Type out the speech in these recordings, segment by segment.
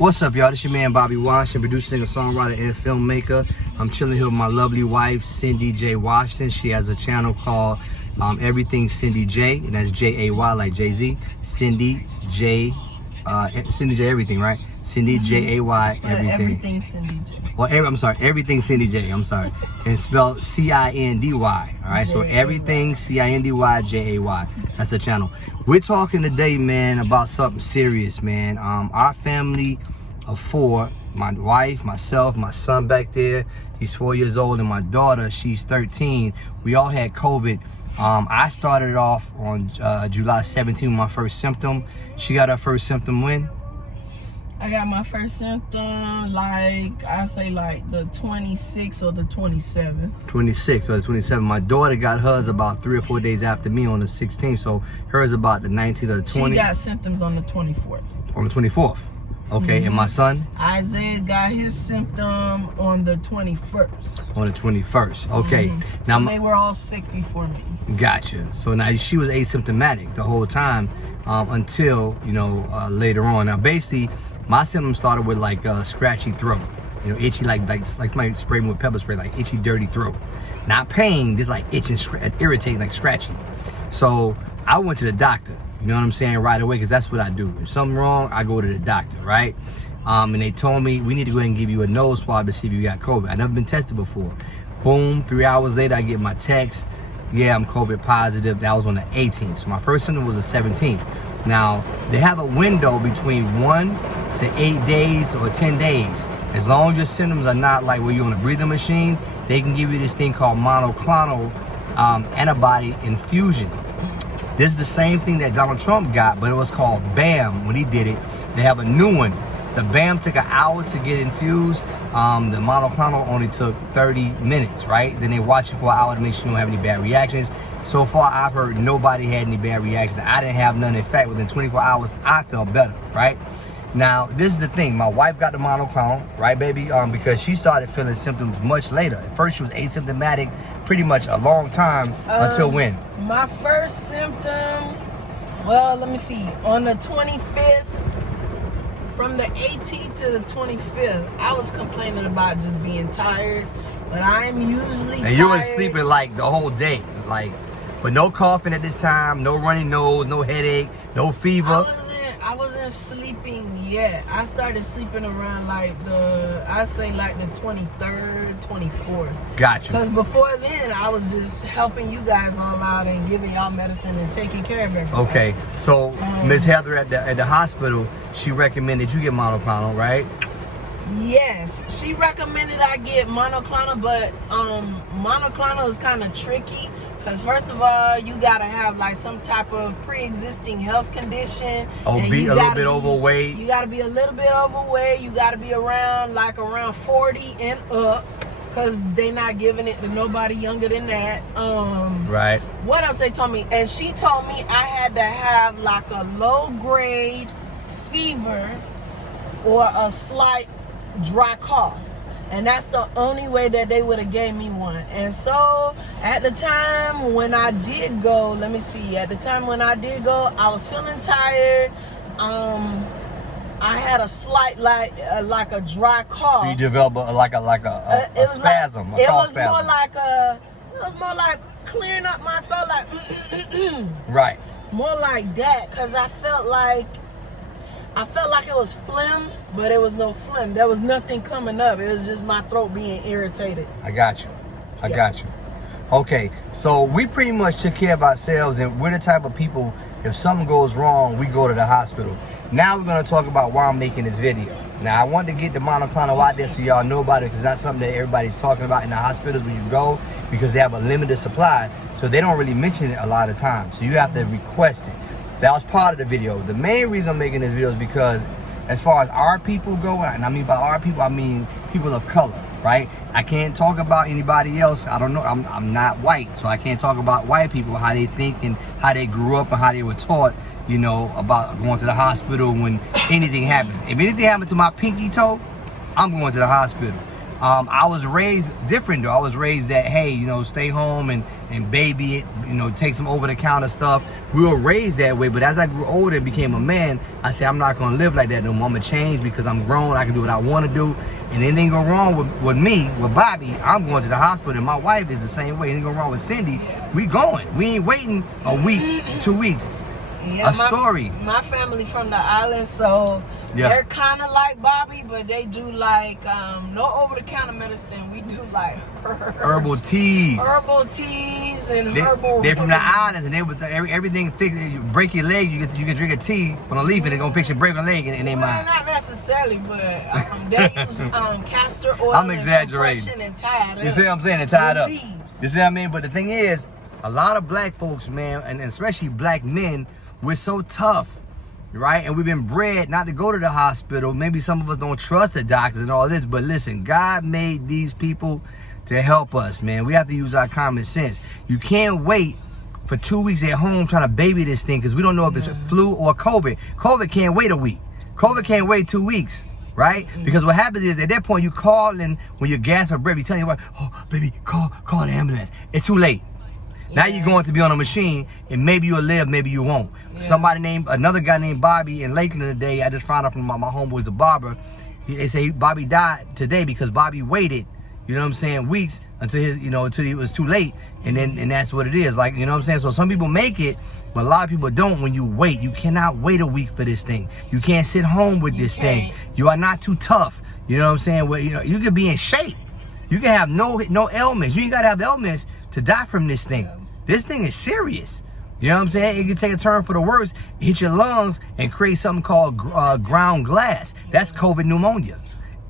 What's up, y'all? This your man Bobby Wash, a producer, singer, songwriter, and filmmaker. I'm chilling here with my lovely wife, Cindy J. Washington. She has a channel called Everything Cindy J, and that's J-A-Y like Jay-Z. Cindy J Everything, right? Cindy J-A-Y Everything. Everything Cindy J. Well, I'm sorry, Everything Cindy J. I'm sorry, and spelled C-I-N-D-Y. All right, so Everything C-I-N-D-Y J-A-Y. That's the channel. We're talking today, man, about something serious, man. Our family of four, my wife, myself, my son back there, he's 4 years old, and my daughter, she's 13. We all had COVID. I started off on July 17th with my first symptom. She got her first symptom when? I got my first symptom I say the 26th or the 27th. 26th or the 27th. My daughter got hers about 3 or 4 days after me on the 16th. So hers about the 19th or the 20th. She got symptoms on the 24th. On the 24th. Okay, and my son? Isaiah got his symptom on the 21st. On the 21st. Okay. Now so they were all sick before me. Gotcha. So now she was asymptomatic the whole time until, later on. Now basically, my symptoms started with like scratchy throat, itchy, like somebody sprayed me with pepper spray, like itchy, dirty throat. Not pain, just like itching, irritating, like scratchy. So I went to the doctor, you know what I'm saying, right away, because that's what I do. If something wrong, I go to the doctor, right? And they told me, we need to go ahead and give you a nose swab to see if you got COVID. I've never been tested before. Boom, 3 hours later, I get my text. Yeah, I'm COVID positive. That was on the 18th. So my first symptom was the 17th. Now, they have a window between 1 to 8 days or 10 days. As long as your symptoms are not like where you're on a breathing machine, they can give you this thing called monoclonal antibody infusion. This is the same thing that Donald Trump got, but it was called BAM when he did it. They have a new one. The BAM took an hour to get infused. The monoclonal only took 30 minutes, right? Then they watch you for an hour to make sure you don't have any bad reactions. So far, I've heard nobody had any bad reactions. I didn't have none. In fact, within 24 hours, I felt better, right? Now, this is the thing. My wife got the monoclonal, right, baby? Because she started feeling symptoms much later. At first, she was asymptomatic pretty much a long time until when? My first symptom, well, let me see. On the 25th, from the 18th to the 25th, I was complaining about just being tired, but I'm usually tired. And you were sleeping like the whole day, but no coughing at this time, no runny nose, no headache, no fever. I wasn't sleeping yet. I started sleeping around the 23rd, 24th. Gotcha. Because before then, I was just helping you guys all out and giving y'all medicine and taking care of everything. Okay, so Miss Heather at the hospital, she recommended you get monoclonal, right? Yes, she recommended I get monoclonal, but monoclonal is kind of tricky because first of all, you gotta have some type of pre-existing health condition. Oh, be a little bit overweight. You gotta be a little bit overweight. You gotta be around 40 and up, because they not giving it to nobody younger than that. Right. What else they told me? And she told me I had to have a low-grade fever or a slight dry cough, and that's the only way that they would have gave me one. And so at the time when I did go, I was feeling tired. I had a slight a dry cough. So you developed a spasm. It was more like clearing up my throat, right. More like that, because I felt like it was phlegm, but it was no phlegm. There was nothing coming up. It was just my throat being irritated. I got you. Okay, so we pretty much took care of ourselves, and we're the type of people, if something goes wrong, we go to the hospital. Now we're going to talk about why I'm making this video. Now, I wanted to get the monoclonal out there so y'all know about it, because it's not something that everybody's talking about in the hospitals when you go, because they have a limited supply, so they don't really mention it a lot of times. So you have to request it. That was part of the video. The main reason I'm making this video is because as far as our people go, and I mean by our people, I mean people of color, right? I can't talk about anybody else. I don't know. I'm not white, so I can't talk about white people, how they think and how they grew up and how they were taught, about going to the hospital when anything happens. If anything happened to my pinky toe, I'm going to the hospital. I was raised different though. I was raised that, hey, you know, stay home and baby it, you know, take some over-the-counter stuff. We were raised that way, but as I grew older and became a man, I said, I'm not gonna live like that no more. I'm gonna change because I'm grown, I can do what I wanna do. And anything go wrong with me, with Bobby, I'm going to the hospital. And my wife is the same way. Anything go wrong with Cindy, we going. We ain't waiting a week, 2 weeks. Yeah, story. My family from the island, so they're kind of like Bobby, but they do like no over-the-counter medicine. We do like herbal teas. Herbal teas and herbal. They're from the islands, and they was everything fixed. You break your leg, you can drink a tea from a leaf, and they're gonna fix your break a leg, and they mind. Not necessarily, but they use castor oil. I'm exaggerating. And tied up. You see what I'm saying? And tied up. Leaves. You see what I mean? But the thing is, a lot of black folks, man, and especially black men, we're so tough, right? And we've been bred not to go to the hospital. Maybe some of us don't trust the doctors and all this, but listen, God made these people to help us, man. We have to use our common sense. You can't wait for 2 weeks at home trying to baby this thing because we don't know if it's flu or COVID. COVID can't wait a week. COVID can't wait 2 weeks, right? Because what happens is at that point you call in when you're gasping for breath, you tell your wife, oh, baby, call the ambulance. It's too late. Now you're going to be on a machine, and maybe you'll live, maybe you won't. Yeah. Another guy named Bobby in Lakeland today, I just found out from my homeboy's a barber. They say Bobby died today because Bobby waited, you know what I'm saying, weeks until until it was too late, and that's what it is. Like, you know what I'm saying? So some people make it, but a lot of people don't. When you wait, you cannot wait a week for this thing. You can't sit home with this thing. You are not too tough. You know what I'm saying? Well, you could be in shape. You can have no ailments. You ain't gotta have ailments to die from this thing. This thing is serious. You know what I'm saying? It can take a turn for the worse, hit your lungs, and create something called ground glass. That's COVID pneumonia.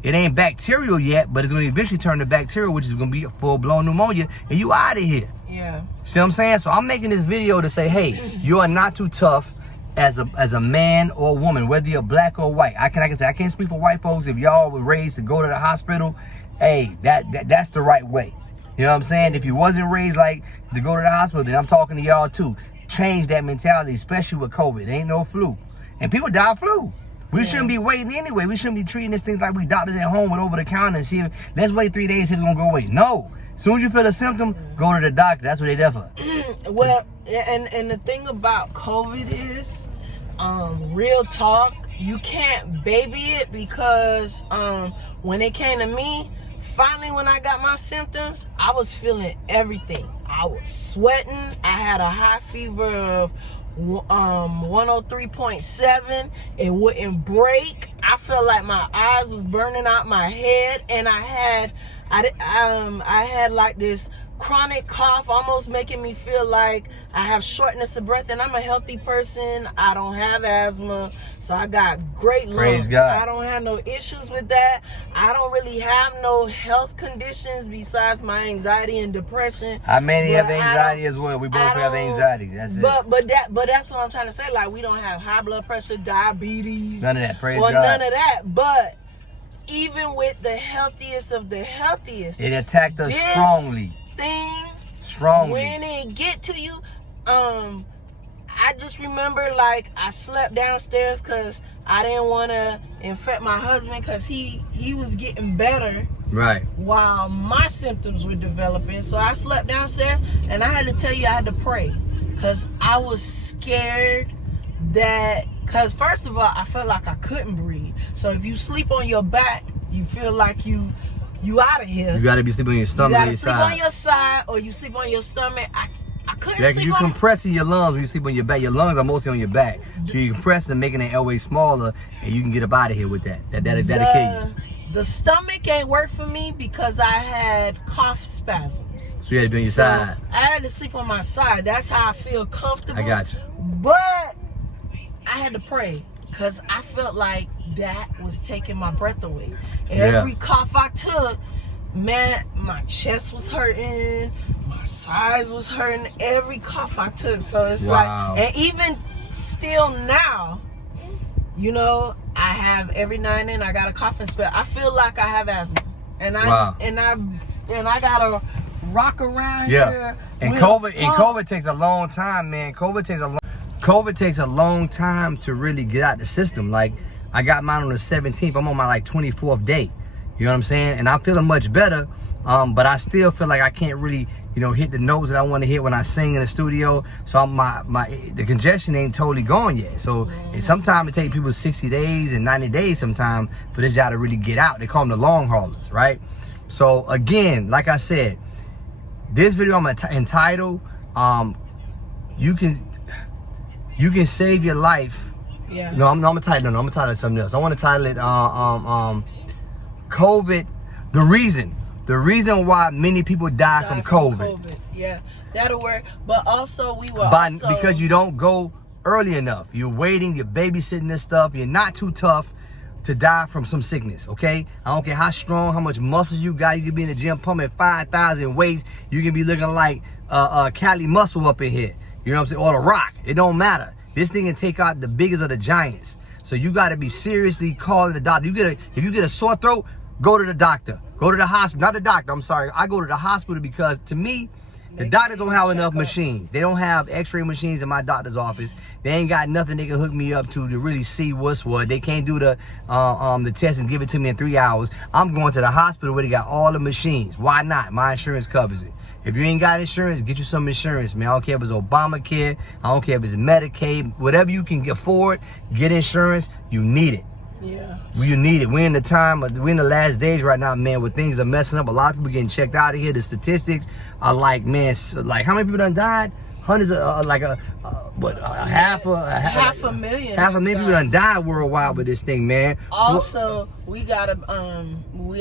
It ain't bacterial yet, but it's going to eventually turn to bacterial, which is going to be a full-blown pneumonia, and you out of here. Yeah. See what I'm saying? So I'm making this video to say, hey, you are not too tough as a man or a woman, whether you're black or white. Like I said, I can't speak for white folks. If y'all were raised to go to the hospital, hey, that's the right way. You know what I'm saying? If you wasn't raised like to go to the hospital, then I'm talking to y'all too. Change that mentality, especially with COVID. There ain't no flu. And people die of flu. We shouldn't be waiting anyway. We shouldn't be treating this thing like we doctors at home with over the counter and see if, let's wait 3 days if it's gonna go away. No. As soon as you feel a symptom, go to the doctor. That's what they're there for. Well, and the thing about COVID is, real talk, you can't baby it because when it came to me, finally, when I got my symptoms, I was feeling everything. I was sweating. I had a high fever of 103.7. It wouldn't break. I felt like my eyes was burning out my head, and I had like this chronic cough, almost making me feel like I have shortness of breath, and I'm a healthy person. I don't have asthma, so I got great lungs. Praise God. I don't have no issues with that. I don't really have no health conditions besides my anxiety and depression. I mainly have anxiety as well. We both have anxiety. That's it. But that's what I'm trying to say. Like, we don't have high blood pressure, diabetes, none of that. Praise God. None of that. But even with the healthiest of the healthiest, it attacked us strongly. Strongly. When it get to you, I just remember, like, I slept downstairs because I didn't want to infect my husband because he was getting better, right, while my symptoms were developing. So I slept downstairs, and I had to tell you, I had to pray because I was scared that, because first of all, I felt like I couldn't breathe. So if you sleep on your back, you feel like you out of here. You gotta be sleeping on your stomach. You gotta sleep on your side, or you sleep on your stomach. I couldn't sleep because you compressing your lungs when you sleep on your back. Your lungs are mostly on your back, so you compress them, making the airway smaller, and you can get up out of here with that. That'll kill you. The stomach ain't work for me because I had cough spasms. So you had to be on your side. I had to sleep on my side. That's how I feel comfortable. I got you. But I had to pray because I felt like that was taking my breath away. Every cough I took, man, my chest was hurting, my sides was hurting, every cough I took. So it's like, and even still now, you know, I have every now and then I got a coughing spell. I feel like I have asthma, and I gotta rock around here. And COVID takes a long time, man. COVID takes a long time to really get out the system. Like, I got mine on the 17th. I'm on my 24th day. You You know what I'm saying? And I'm feeling much better, but I still feel like I can't really, you know, hit the notes that I want to hit when I sing in the studio. So the congestion ain't totally gone yet. So sometimes it takes people 60 days and 90 days sometimes for this job to really get out. They call them the long haulers, right? So again, like I said, this video I'm entitled, you can save your life. Yeah. No, I'm gonna title it something else. I want to title it COVID, the reason why many people die from COVID. Yeah, that'll work. But also we were because you don't go early enough. You're waiting, you're babysitting this stuff, you're not too tough to die from some sickness, okay? I don't care how strong, how much muscles you got. You can be in the gym pumping 5,000 weights. You can be looking like Cali Muscle up in here. You know what I'm saying? Or The Rock. It don't matter. This thing can take out the biggest of the giants. So you got to be seriously calling the doctor. If you get a sore throat, go to the doctor. Go to the hospital. Not the doctor, I'm sorry. I go to the hospital because, to me, the doctors don't have enough machines. They don't have x-ray machines in my doctor's office. They ain't got nothing they can hook me up to really see what's what. They can't do the test and give it to me in 3 hours. I'm going to the hospital where they got all the machines. Why not? My insurance covers it. If you ain't got insurance, get you some insurance, man. I don't care if it's Obamacare. I don't care if it's Medicaid. Whatever you can afford, get insurance. You need it. Yeah. You need it. We're in the last days right now, man, where things are messing up. A lot of people getting checked out of here. The statistics are like, man, like how many people done died? Hundreds of half a million people done died worldwide with this thing, man. Also, we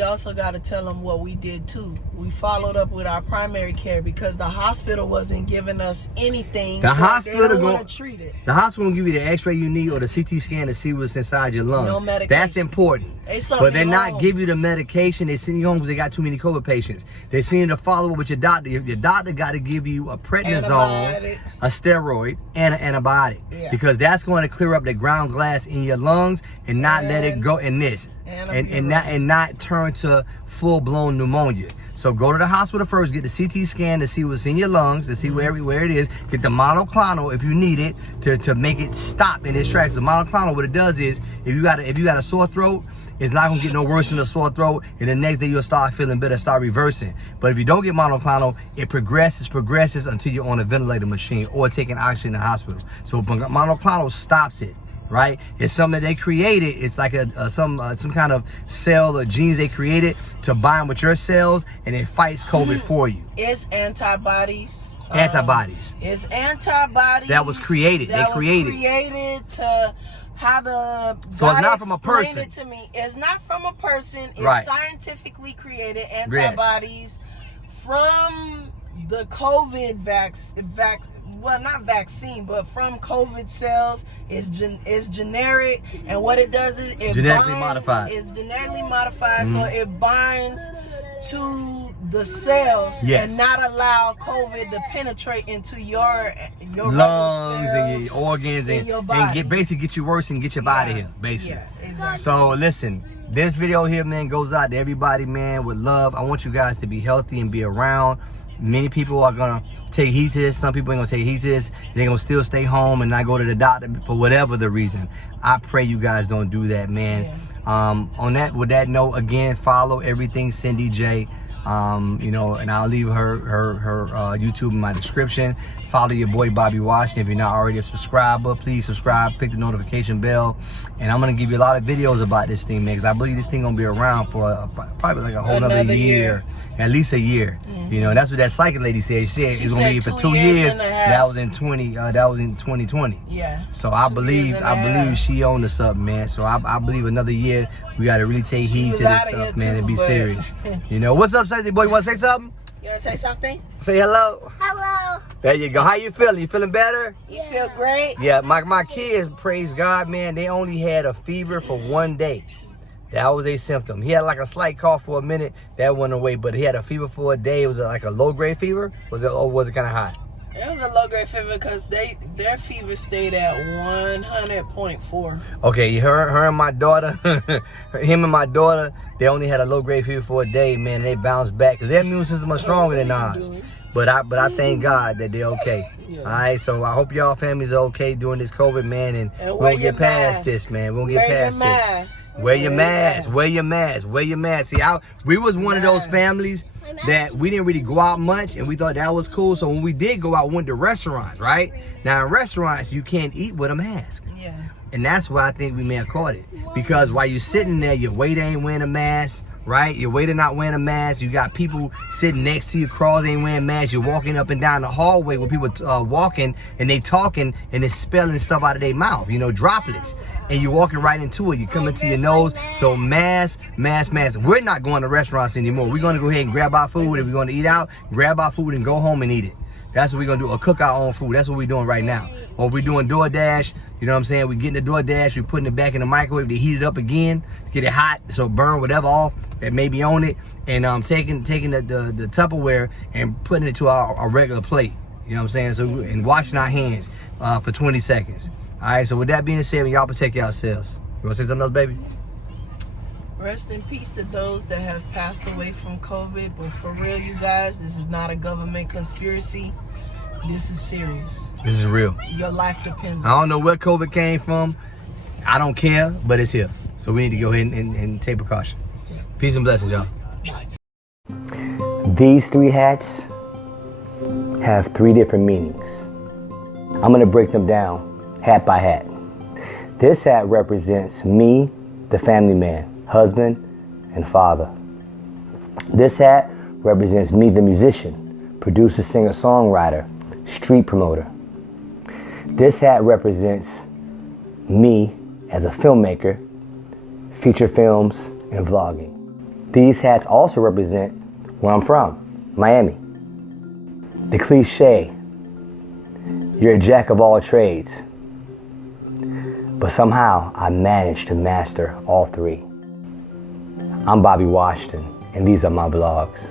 also gotta tell them what we did too. We followed up with our primary care because the hospital wasn't giving us anything. The hospital gonna treat it. The hospital will give you the X-ray you need or the CT scan to see what's inside your lungs. No medication. That's important. But they're not give you the medication. They send you home because they got too many COVID patients. They send you to follow up with your doctor. Your doctor got to give you a prednisone, a steroid, and an antibiotic because that's going to clear up the ground glass in your lungs and not let it go in this and not turn to full-blown pneumonia. So go to the hospital first, get the CT scan to see what's in your lungs, to see where it is. Get the monoclonal if you need it to make it stop in its tracks. The monoclonal, what it does is if you got a sore throat, it's not gonna get no worse than a sore throat, and the next day you'll start feeling better, start reversing. But if you don't get monoclonal, it progresses until you're on a ventilator machine or taking oxygen in the hospital. So monoclonal stops it, right? It's something that they created. It's like some kind of cell or genes they created to bind with your cells, and it fights COVID for you. It's antibodies. It's antibodies that was created. They created to. So it's not from a person. It to me. It's not from a person. It's scientifically created antibodies from the COVID not vaccine, but from COVID cells. It's generic, and what it does is it genetically modified. It's genetically modified, so it binds to the cells and not allow COVID to penetrate into your lungs and your organs and basically get you worse and get you out of here, basically. Yeah, exactly. So listen, this video here, man, goes out to everybody, man, with love. I want you guys to be healthy and be around. Many people are gonna take heed to this. Some people ain't gonna take heed to this. They're gonna still stay home and not go to the doctor for whatever the reason. I pray you guys don't do that, man. With that note, again, follow everything Cindy J. You know, and I'll leave her YouTube in my description. Follow your boy Bobby Wash. If you're not already a subscriber, please subscribe, click the notification bell, and I'm gonna give you a lot of videos about this thing, man, because I believe this thing gonna be around for probably like a whole another year, at least a year. You know, that's what that psychic lady said. She said it's gonna be for 2 years. That was in 2020. Yeah. So I believe she owned us up, man. So I believe another year we gotta really take heed to this stuff, man, and be serious. You know, what's up, Sexy Boy? You wanna say something? You wanna say something? Say hello. Hello. There you go. How you feeling? You feeling better? You feel great? Yeah, my kids, praise God, man, they only had a fever for 1 day. That was a symptom. He had like a slight cough for a minute. That went away, but he had a fever for a day. It was like a low-grade fever? Was it kind of high? It was a low-grade fever because their fever stayed at 100.4. Okay, her and my daughter, him and my daughter, they only had a low-grade fever for a day, man. They bounced back because their immune system is stronger than ours. But I thank God that they're okay. Yeah. All right, so I hope y'all families are okay during this COVID, man, and And we'll get past this, man. We'll get past this. Wear your mask. Wear your mask. Wear your mask. See, we was one of those families that we didn't really go out much, and we thought that was cool. So when we did go out, we went to restaurants, right? Now in restaurants, you can't eat with a mask. Yeah. And that's why I think we may have caught it. Because while you're sitting there, your waiter ain't wearing a mask, right? Your waiter not wearing a mask. You got people sitting next to you, crawls ain't wearing masks. You're walking up and down the hallway with people walking and they talking and they're spelling stuff out of their mouth, you know, droplets. And you're walking right into it. You come into your nose. So mask. We're not going to restaurants anymore. We're going to go ahead and grab our food. If we're going to eat out, grab our food and go home and eat it. That's what we're going to do, or cook our own food. That's what we're doing right now. Or we're doing DoorDash, you know what I'm saying? We're getting the DoorDash, we're putting it back in the microwave to heat it up again, get it hot, so burn whatever off that may be on it, and taking the Tupperware and putting it to our regular plate, you know what I'm saying? So, and washing our hands for 20 seconds. All right, so with that being said, y'all protect yourselves. You want to say something else, baby? Rest in peace to those that have passed away from COVID. But for real, you guys, this is not a government conspiracy. This is serious. This is real. Your life depends on I don't know where COVID came from. I don't care, but it's here. So we need to go ahead and take precaution. Peace and blessings, y'all. These three hats have three different meanings. I'm going to break them down hat by hat. This hat represents me, the family man, husband and father. This hat represents me, the musician, producer, singer, songwriter, street promoter. This hat represents me as a filmmaker, feature films and vlogging. These hats also represent where I'm from, Miami. The cliche, you're a jack of all trades, but somehow I managed to master all three. I'm Bobby Washington, and these are my vlogs.